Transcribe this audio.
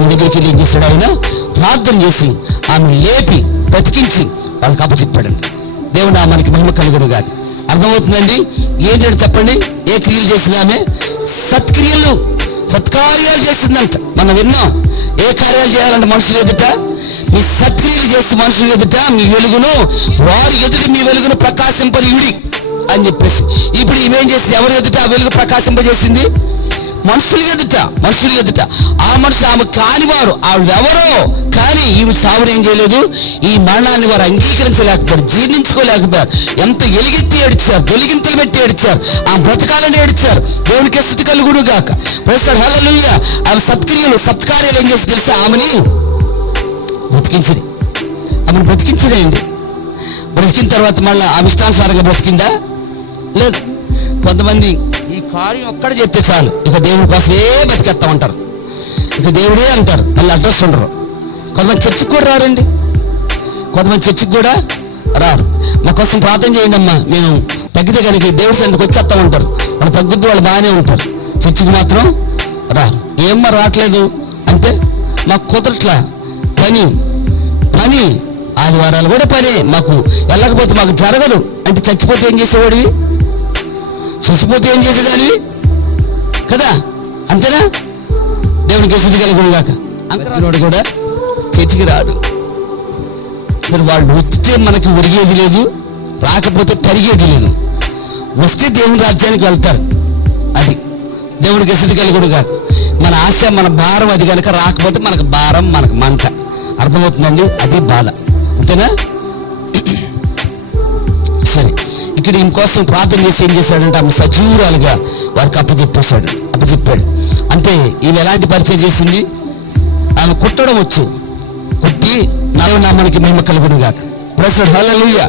ఆమె దగ్గరికి వెళ్ళి ఏం చేశాడు? ఆయన ప్రార్థన చేసి ఆమె లేపి బ్రతికించి వాళ్ళకి అప్పచెప్పాడండి. దేవుడు మనకి మహిమ కలుగును గాక. అర్థమవుతుందండి? ఏంటంటే చెప్పండి, ఏ క్రియలు చేసింది ఆమె? సత్క్రియలు, సత్కార్యాలు చేసిందంట. మనం విన్నాం. ఏ కార్యాలు చేయాలంటే మనుషులు ఎదుట మీ సత్క్రియలు చేసి మనుషులు ఎదుట మీ వెలుగును, వారి ఎదుట మీ వెలుగును ప్రకాశింపనీయుడి అని చెప్పేసి. ఇప్పుడు ఈమెం చేసింది? ఎవరి ఎదుట ఆ వెలుగు ప్రకాశింపజేసింది? మనుషులు ఎదుట. మనుషులు ఎదుట. ఆ మనుషులు ఆమె కానివారు, ఆవిడెవరో కానీ ఈమె సావును ఏం చేయలేదు. ఈ మరణాన్ని వారు అంగీకరించలేకపోయారు, జీర్ణించుకోలేకపోయారు. ఎంత ఎలుగెత్తి ఏడ్చారు, దొలిగింతలు పెట్టి ఏడ్చారు, ఆమె బ్రతకాలని ఏడ్చారు. దేవునికి స్తుతి కలుగును గాక. ప్రైస్తలాడ్, హల్లెలూయా. ఆమె సత్క్రియలు, సత్కార్యాలు ఏం చేసి తెలుసా? ఆమెని బ్రతికించింది. ఆమెను బ్రతికించలేండి. బ్రతికిన తర్వాత మళ్ళీ ఆమె ఇష్టానుసారంగా బ్రతికిందా? లేదు. కొంతమంది ఈ కార్యం ఒక్కడ చేస్తే చాలు, ఇక దేవుడి కోసమే బతికేస్తా ఉంటారు, ఇక దేవుడే అంటారు, మళ్ళీ అడ్రస్ ఉండరు. కొంతమంది చర్చికి కూడా రారండి. కొంతమంది చర్చికి కూడా రారు. మా కోసం ప్రార్థన చేయండి అమ్మా, మేము తగ్గితే కనుక దేవుడి సన్నిధికి వచ్చేస్తా ఉంటారు. వాళ్ళు తగ్గుద్దు, వాళ్ళు బాగానే ఉంటారు, చర్చికి మాత్రం రారు. ఏమ్మా రావట్లేదు అంటే, మాకు కుదరట్లా, పని పని, ఆదివారాలు కూడా పనే, మాకు వెళ్ళకపోతే మాకు జరగదు అంటే చచ్చిపోతే ఏం చేసేవాడివి? చచ్చిపోతే ఏం చేసేదానివి కదా, అంతేనా? దేవునికి స్తుతి కలుగును గాక. అంకరాజుడు కూడా చర్చికి రాడు. మరి వాళ్ళు వస్తే మనకి ఒరిగేది లేదు, రాకపోతే తరిగేది లేదు. వస్తే దేవుని రాజ్యానికి వెళ్తారు. అది దేవునికి స్తుతి కలుగును గాక. మన ఆశ, మన భారం అది కనుక రాకపోతే మనకు భారం, మనకు మంట. అర్థమవుతుందండి? అది బాధ, అంతేనా? సరే, ఇక్కడ ఈమె కోసం ప్రార్థన చేసి ఏం చేశాడంటే ఆమె సజీవురాలుగా వారికి అప్పచెప్పాడు. అంటే ఈమె ఎలాంటి పరిచయం చేసింది? ఆమె కుట్టడం వచ్చు, కుట్టి నామమునకి మహిమ కలుగును గాక. ప్రైస్తలాడ్, హల్లెలూయా.